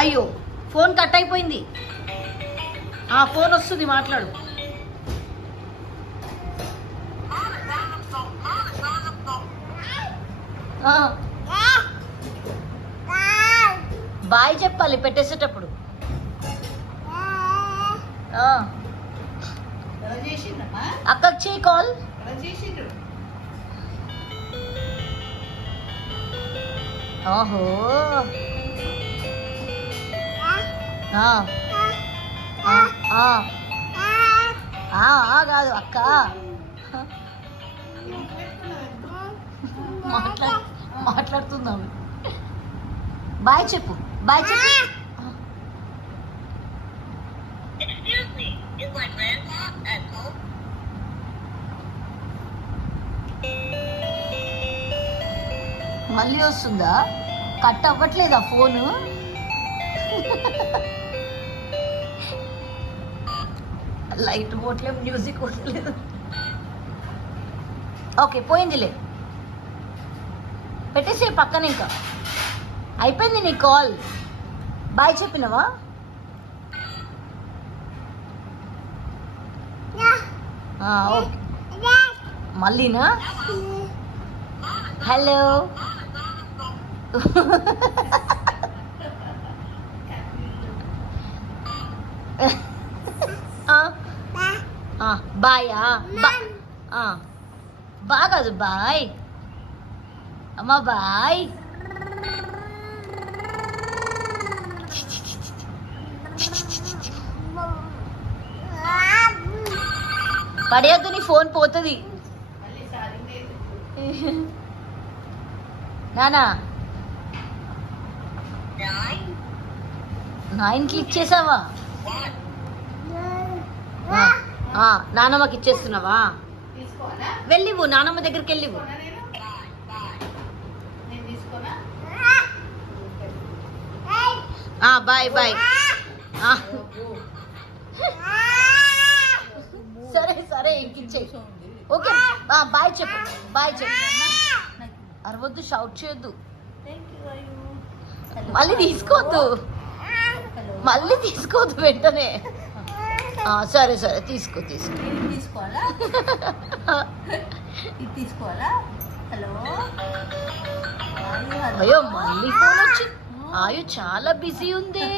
అయ్యో phone cut అయిపోయింది. Phone వస్తుంది, మాట్లాడు. బాయ్ చెప్పాలి పెట్టేసేటప్పుడు. అక్కకి చేయి కాల్. ఓహో కాదు అక్క, మాట్లాడుతున్నాం. బాయ్ చెప్పు, బాయ్ చెప్పు. మళ్ళీ వస్తుందా? కట్ అవ్వట్లేదా ఫోను? లైట్ పోవట్లేదు, మ్యూజిక్ పోవట్లేదు. ఓకే పోయిందిలే, పెట్టేసే పక్కన. ఇంకా అయిపోయింది నీ కాల్. బాయ్ చెప్పినవా? ఓకే మళ్ళీనా? హలో బాయా? బా కాదు బాయ్ అమ్మా, బాయ్. పడేయద్దు, నీ ఫోన్ పోతుంది. నానా 9 క్లిక్ చేసావా? నానమ్మకి ఇచ్చేస్తున్నావా? వెళ్ళివు, నానమ్మ దగ్గరికి వెళ్ళివు. Bye bye. సరే సరే ఇంకిచ్చే. ఓకే బాయ్ చెప్పు, బాయ్ చెప్పు. అరవద్దు, షౌట్ చేయొద్దు. మళ్ళీ తీసుకోవద్దు వెంటనే. సరే సరే తీసుకో. తీసుకోవాలా? హలో అయ్యో మళ్ళీ ఫోన్ వచ్చి. చాలా బిజీ ఉంది.